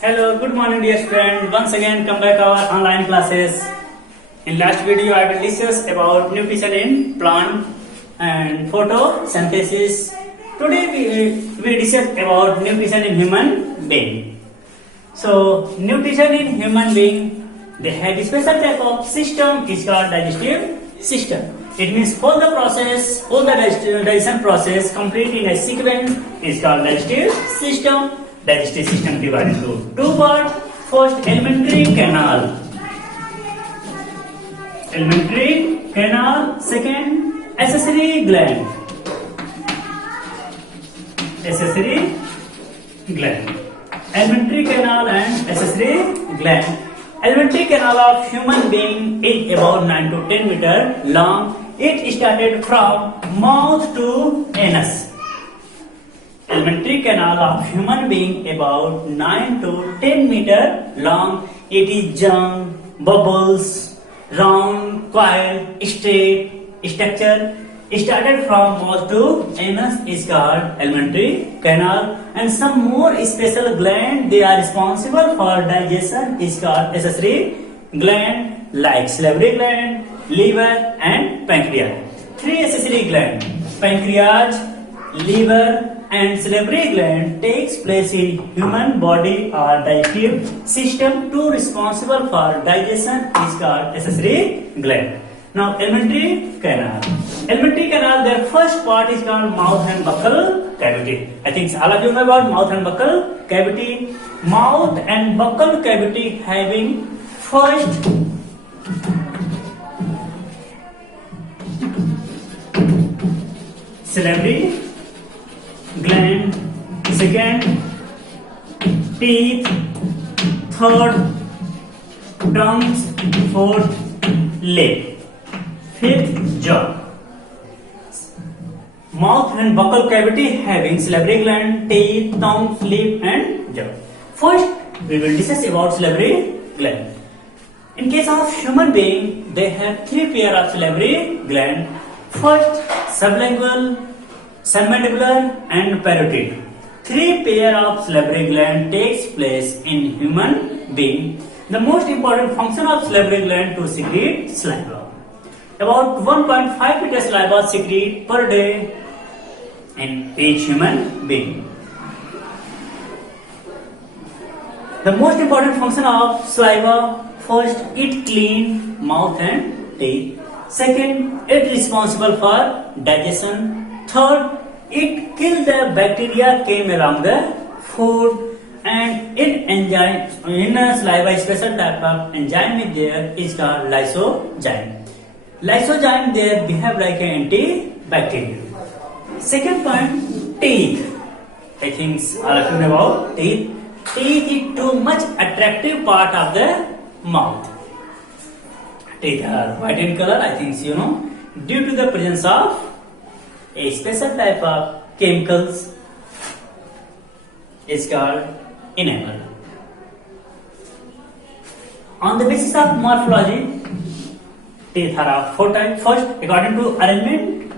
Hello, good morning dear student. Once again come back our online classes. In last video I will discuss about nutrition in plant and photosynthesis. Today we discuss about nutrition in human being. So nutrition in human being, they have a special type of system is called digestive system. It means all the digestion process complete in a sequence is called digestive system. Digestive system divided into two parts. First, alimentary canal. Second, accessory gland. Alimentary canal and accessory gland. Alimentary canal of human being is about 9 to 10 meter long. It started from mouth to anus. Alimentary canal of human being about 9 to 10 meter long. It is young, bubbles, round, coil, straight structure. Started from mouth to anus is called alimentary canal, and some more special gland they are responsible for digestion is called accessory gland like salivary gland, liver and pancreas. Three accessory glands, pancreas, liver and salivary gland takes place in human body or digestive system. Two responsible for digestion is called accessory gland. Now alimentary canal. Alimentary canal, their first part is called mouth and buccal cavity. I think all of you know about mouth and buccal cavity. Mouth and buccal cavity having first salivary gland, second teeth, third tongues, fourth lip, fifth jaw. Mouth and buccal cavity having salivary gland, teeth, tongue, lip and jaw. First we will discuss about salivary gland. In case of human being, they have three pair of salivary gland. First sublingual, submandibular and parotid. Three pair of salivary gland takes place in human being. The most important function of salivary gland to secrete saliva. About 1.5 liter saliva secrete per day in each human being. The most important function of saliva: first, it clean mouth and teeth. Second, it responsible for digestion. Third, it kills the bacteria came around the food, and in saliva special type of enzyme is there is called lysozyme. Lysozyme there behave like an antibacterial. Second point, teeth. I think all of you know about teeth. Teeth is too much attractive part of the mouth. Teeth are white in color, I think you know, due to the presence of a special type of chemicals is called enamel. On the basis of morphology, teeth are of four types. First, according to arrangement,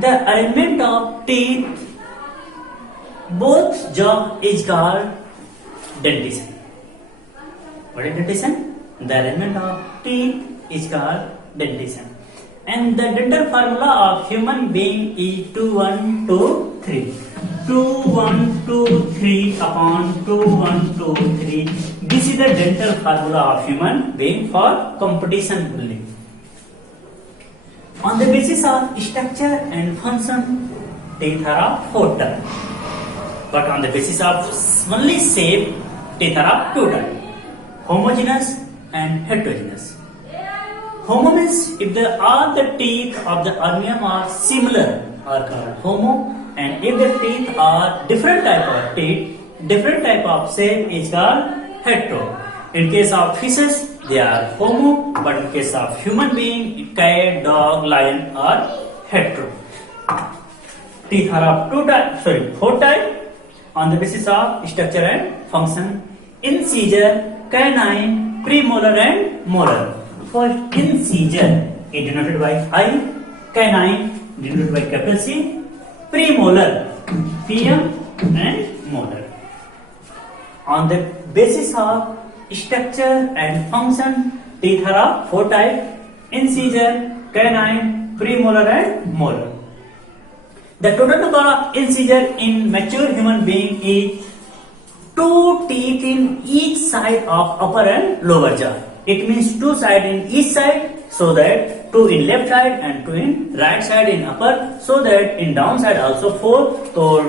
the arrangement of teeth, both jaw is called dentition. What is dentition? The arrangement of teeth is called dentition. And the dental formula of human being is 2, 1, 2, 3. 2, 1, 2, 3 upon 2, 1, 2, 3. This is the dental formula of human being for competition only. On the basis of structure and function, teeth are of 4 types. But on the basis of only shape, teeth are of 2 types: homogeneous and heterogeneous. Homo means if all the teeth of the organism are similar are called homo, and if the teeth are different type of teeth, different type of shape is called hetero. In case of fishes, they are homo, but in case of human being, cat, dog, lion are hetero. Teeth are of 4 types on the basis of structure and function: incisor, canine, premolar and molar. First, incisor is denoted by I, canine denoted by capital C, premolar PM and molar. On the basis of structure and function, teeth are of four types: incisor, canine, premolar, and molar. The total number of incisors in mature human being is two teeth in each side of upper and lower jaw. It means two sides in each side, so that two in left side and two in right side in upper, so that in down side also four. So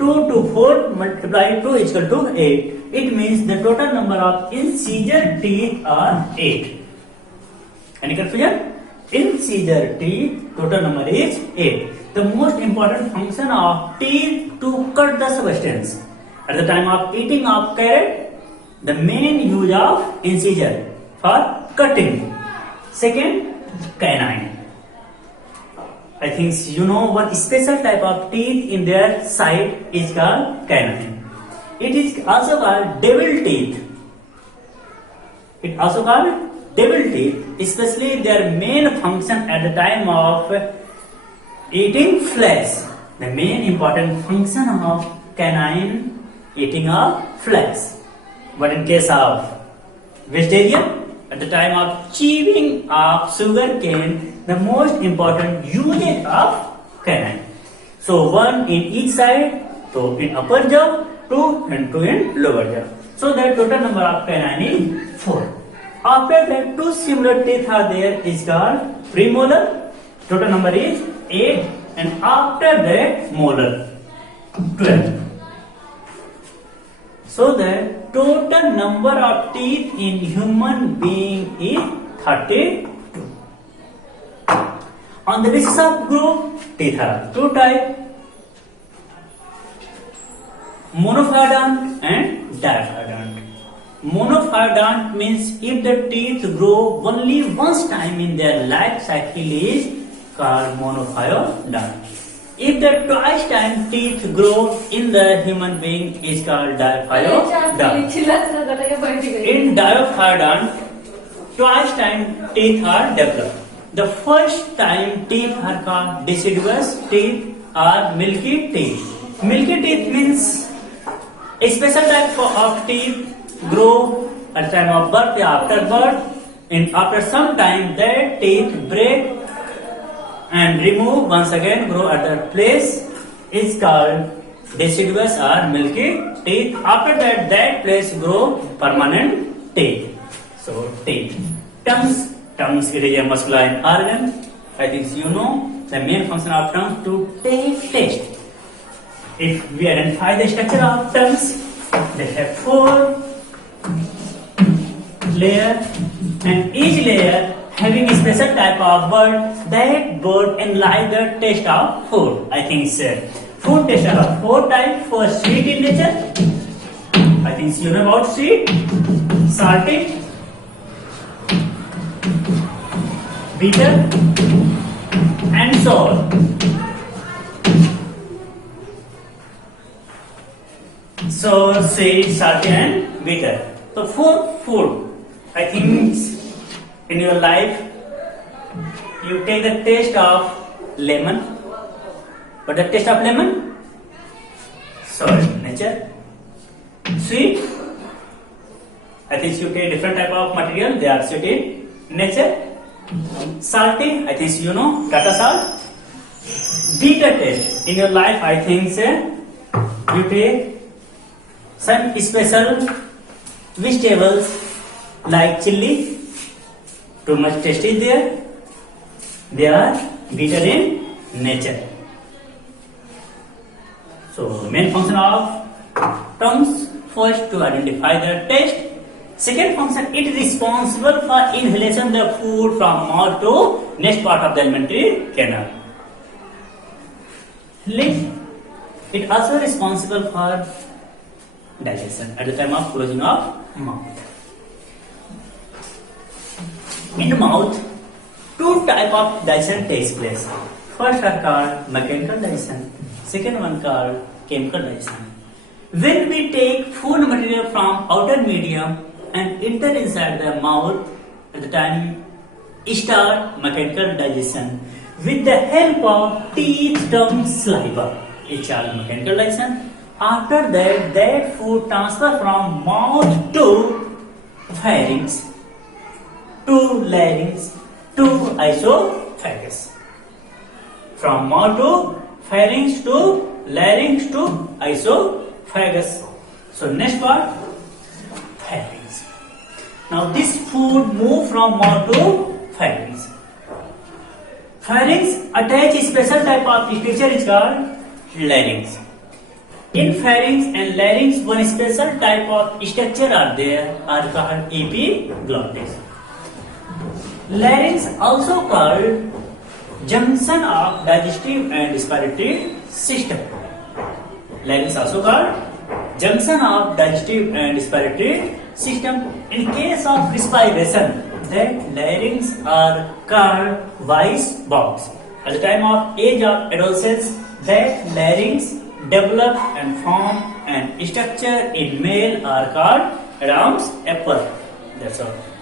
2 to 4 multiplied 2 is equal to 8. It means the total number of incisor teeth are 8. Any confusion? Incisor teeth total number is 8. The most important function of teeth to cut the substance. At the time of eating of carrot, the main use of incisor for cutting. Second, canine. I think you know one special type of teeth in their side is called canine. It is also called devil teeth. It also called devil teeth, especially their main function at the time of eating flesh. The main important function of canine eating of flesh. But in case of vegetarian, at the time of chewing of sugar cane, the most important usage of canine. So one in each side, so in upper jaw, two and two in lower jaw. So the total number of canine is 4. After that, two similar teeth are there is called premolar. Total number is 8, and after that molar 12. So the total number of teeth in human being is 32. On the basis of group, teeth are two types: monophyodont and diphyodont. Monophyodont means if the teeth grow only once time in their life cycle is called monophyodont. If the twice time teeth grow in the human being is called diphyodont. In diphyodont, twice time teeth are developed. The first time teeth are called deciduous teeth or milky teeth. Milky teeth means a special type of teeth grow at the time of birth or after birth, and after some time their teeth break and remove once again, grow at that place is called deciduous or milky teeth. After that, that place grow permanent teeth. So teeth. Tongues it is a muscular organ. I think you know the main function of tongue to take taste. If we identify the structure of tongues, they have 4 layers, and each layer having a special type of bird. That bird enlighten the taste of food. I think food taste are of 4 types. First, sweet in nature. I think you know about sweet, salty, bitter, and sour. So sweet, salty, and bitter. So 4 food. I think in your life you take the taste of lemon. What the taste of lemon? Sour nature. Sweet. I think you take different type of material. They are sweet in nature. Salty. I think you know Tata salt. Bitter taste. In your life, I think you take some special vegetables like chili. Too much taste is there. They are bitter in nature. So main function of tongues: first to identify the taste. Second function, it is responsible for inhalation the food from mouth to next part of the alimentary canal. Lips, it also responsible for digestion at the time of closing of mouth. In the mouth, 2 types of digestion takes place. First are called mechanical digestion. Second one called chemical digestion. When we take food material from outer medium and enter inside the mouth, at the time start mechanical digestion with the help of teeth, tongue, saliva. It's called mechanical digestion. After that food transfer from mouth to pharynx, to larynx, to esophagus. From mouth to pharynx to larynx to esophagus. So next part, pharynx. Now this food move from mouth to pharynx. Pharynx attach a special type of structure is called larynx. In pharynx and larynx, one special type of structure are there are called epiglottis. Larynx also called junction of digestive and respiratory system. Larynx also called junction of digestive and respiratory system. In case of respiration, that larynx are called voice box. At the time of age of adolescence, that larynx develop and form and structure in male are called Adam's apple. That's all.